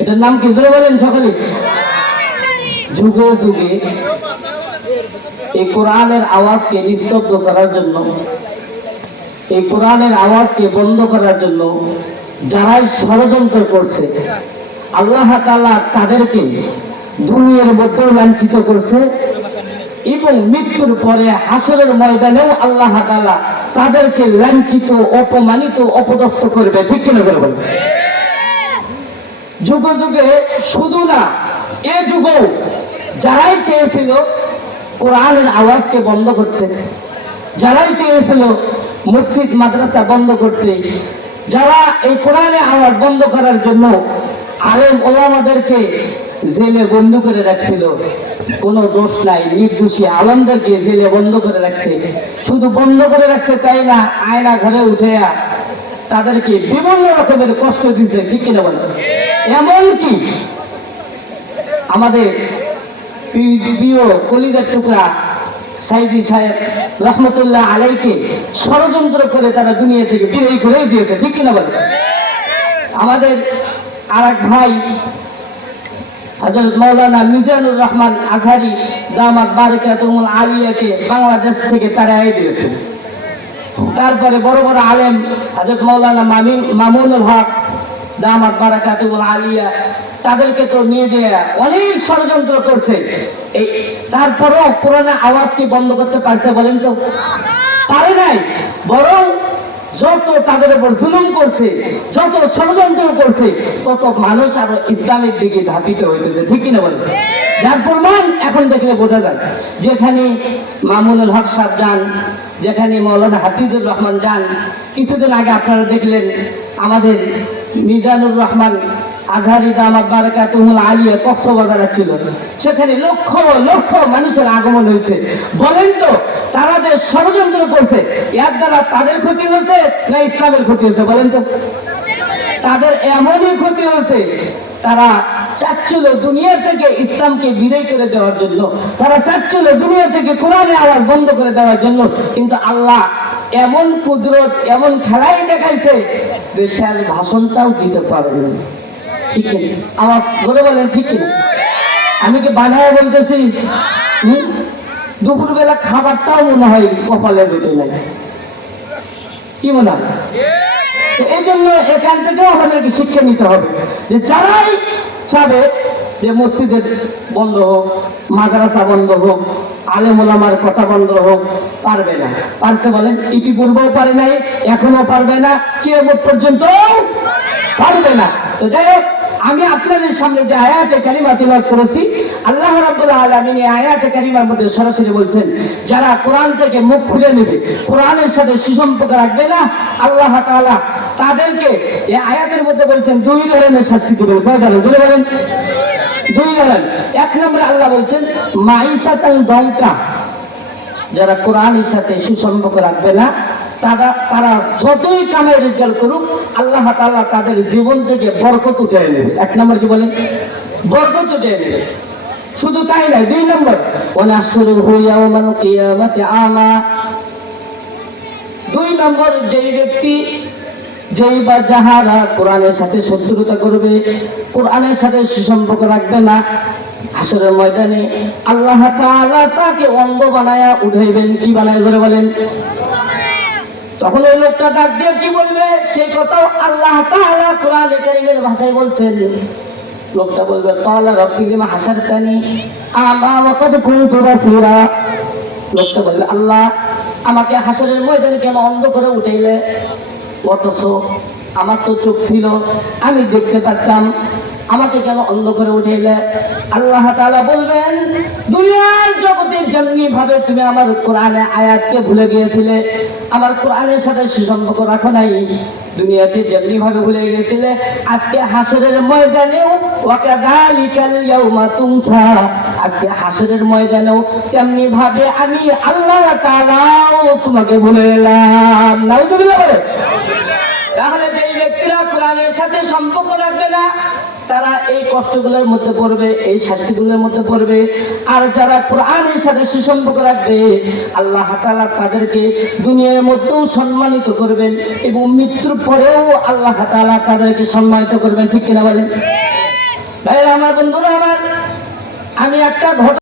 এটার নাম কি জোরে বলেন সকলে? যুগে যুগে এই কোরআনের আওয়াজকে নিস্তব্ধ করার জন্য, এই কোরআনের আওয়াজকে বন্ধ করার জন্য যারাই ষড়যন্ত্র করছে, আল্লাহ তাআলা তাদেরকে দুনিয়ার মধ্যে লাঞ্ছিত করছে এবং মৃত্যুর পরে হাসরের ময়দানেও আল্লাহ তাআলা তাদেরকে লাঞ্ছিত, অপমানিত, অপদস্থ করবে। ঠিক কিনা বলবেন? যুগে যুগে শুধু না, এ যুগেও যারাই চেয়েছিল কোরআনের আওয়াজকে বন্ধ করতে, যারাই চেয়েছিল মসজিদ মাদ্রাসা বন্ধ করতে, যারা এই কোরআনের আওয়াজ বন্ধ করার জন্য আলেম ওলামাদেরকে জেলে বন্ধ করে রাখছিল, কোনো দোষ নাই, নির্দোষী আলেমদেরকে জেলে বন্ধ করে রাখছে। শুধু বন্ধ করে রাখছে তাই না, আয়না ঘরে উঠে তাদেরকে বিভিন্ন রকমের কষ্ট দিচ্ছে। ঠিক কিনা বলেন? এমনকি আমাদের প্রিয় কলিজার টুকরা সাইদি সাহেব রহমতুল্লাহ আলাইকে ষড়যন্ত্র করে তারা দুনিয়া থেকে বিদায় করে দিয়েছে। ঠিক কিনা বলেন? আমাদের আর এক ভাই হযরত মাওলানা মিজানুর রহমান আজহারি দামাত বারাকাতুহুল আলিয়াকে বাংলাদেশ থেকে তাড়িয়ে দিয়েছে। তারপরে বড় বড় আলেম হযরত মাওলানা মামুনুল হক দামাত বারাকাতুহুল আলিয়া, তাদেরকে তো নিয়ে যে অনেক ষড়যন্ত্র করছে, এই তারপরেও কোরআনের আওয়াজকে বন্ধ করতে পারছে বলেন তো? পারে নাই। বরং যত তাদের উপর জুলুম করছে, যত ষড়যন্ত্র করছে, তত মানুষ আরো ইসলামের দিকে ধাপিত হইতেছে। ঠিক কিনা বলেন? যার প্রমাণ এখন দেখলে বোঝা যায়। যেখানে মামুনুল হক সাহেব যান, যেখানে মাওলানা হাফিজুর রহমান যান, কিছুদিন আগে আপনারা দেখলেন আমাদের মিজানুর রহমান আজহারি দামাত বারাকাতুহুল আলিয়া কক্সবাজারে ছিল, সেখানে লক্ষ লক্ষ মানুষের আগমন হয়েছে। বলেন তো, তারা যে ষড়যন্ত্র করছে, এর দ্বারা তাদের ক্ষতি হয়েছে না ইসলামের ক্ষতি হয়েছে? বলেন তো? তাদের এমনই ক্ষতি হয়েছে, তারা চাচ্ছিল দুনিয়া থেকে ইসলামকে বিদায় করে দেওয়ার জন্য, তারা চাচ্ছিল দুনিয়া থেকে কোরআনের আওয়াজ বন্ধ করে দেওয়ার জন্য, কিন্তু আল্লাহ এমন কুদরত, এমন খেলাই দেখাইছে যে শেষ ভাষণটাও দিতে পারেন। ঠিক কিনা? আমার বলে বলেন ঠিক কিনা? আমি কি বানায় বলতেছি? দুপুরবেলা খাবারটাও মনে হয় কপালে জুটে নাই। কি মনে হয়? এই জন্য এখান থেকেও আমাদেরকে শিক্ষা নিতে হবে যে যারাই চাবে যে মসজিদের বন্ধ হোক, মাদ্রাসা বন্ধ হোক, আলেম ওলামার কথা বন্ধ হোক, পারবে না। পারছে বলেন? ইতিপূর্বেও পারে নাই, এখনো পারবে না, কিয়ামত পর্যন্ত পারবে না। তো যাই হোক, আমি আপনাদের সামনে যে আয়াতে কারিমা তিলাওয়াত করেছি, আল্লাহ রাব্বুল আলামিন এই আয়াতে কারিমার মধ্যে সরাসরি বলছেন, যারা কোরআন থেকে মুখ খুলে নেবে, কোরআনের সাথে সুসম্পর্ক রাখবে না, আল্লাহ তাআলা তাদেরকে এই আয়াতের মধ্যে বলছেন দুই ধরনের শাস্তি দেবেন। কয় ধরনের? জোরে বলেন। দুই ধরনের। এক নম্বরে আল্লাহ বলছেন মাইশাতাল দঙ্কা, যারা কোরআনের সাথে সুসম্পর্ক রাখবে না, তারা যতই কামাই রোজগার করুক, আল্লাহ তাআলা তাদের জীবন থেকে বরকত উঠে নেবে। এক নম্বর কি বলেন? বরকত উঠে নেবে। শুধু তাই নয়, দুই নম্বর ওয়ানাহশুরুহু ইয়াওমাল কিয়ামাতি আমা, দুই নম্বর যেই ব্যক্তি, যেই বা যাহারা কোরআনের সাথে শত্রুতা করবে, কোরআনের সাথে সুসম্পর্ক রাখবে না, হাসরের ময়দানে আল্লাহ তাআলা তাকে অন্ধ বানায়া উঠাইবেন। কি বানায়? করে বলেন। তখন ওই লোকটা ডাক দিয়ে কি বলবে? সেই কথাও আল্লাহ তাআলা কোরআনে কারীমের ভাষায় বলছেন। লোকটা বলবে ক্বালা রাব্বি লিমা হাসারতানি আমা ওয়া ক্বাদ কুনতু বাসীরা। লোকটা বলবে আল্লাহ, আমাকে হাসরের ময়দানে কেন অন্ধ করে উঠাইলে? অথচ আমার তো চোখ ছিল, আমি দেখতে পারতাম, আমাকে কেন অন্ধ করে উঠাইলে? আল্লাহ তাআলা বলবেন, দুনিয়ার জগতে যেমনি ভাবে তুমি আমার কোরআনের আয়াতকে ভুলে গিয়েছিলে, আমার কোরআনের সাথে সুসম্পর্ক রাখো নাই, দুনিয়াতে যেমনি ভাবে ভুলে গিয়েছিলে, আজকে হাসরের ময়দানেও ওয়াকাযালিকাল ইয়াউমা তুনসা, আজকে হাসরের ময়দানেও তেমনি ভাবে আমি আল্লাহ তাআলাও তোমাকে ভুলে গেলাম। নাউযুবিল্লাহ। তাহলে যেই ব্যক্তিরা কোরআনের সাথে সম্পর্ক রাখবে না, তারা এই কষ্টগুলোর মধ্যে পড়বে, এই শাস্তিগুলোর মধ্যে পড়বে। আর যারা কোরআনের সাথে সুসম্পর্ক রাখবে, আল্লাহ তাআলা তাদেরকে দুনিয়ার মধ্যেও সম্মানিত করবেন এবং মৃত্যুর পরেও আল্লাহ তাআলা তাদেরকে সম্মানিত করবেন। ঠিক কিনা বলেন? ভাইরা আমার, বন্ধুরা আমার, আমি একটা ঘটনা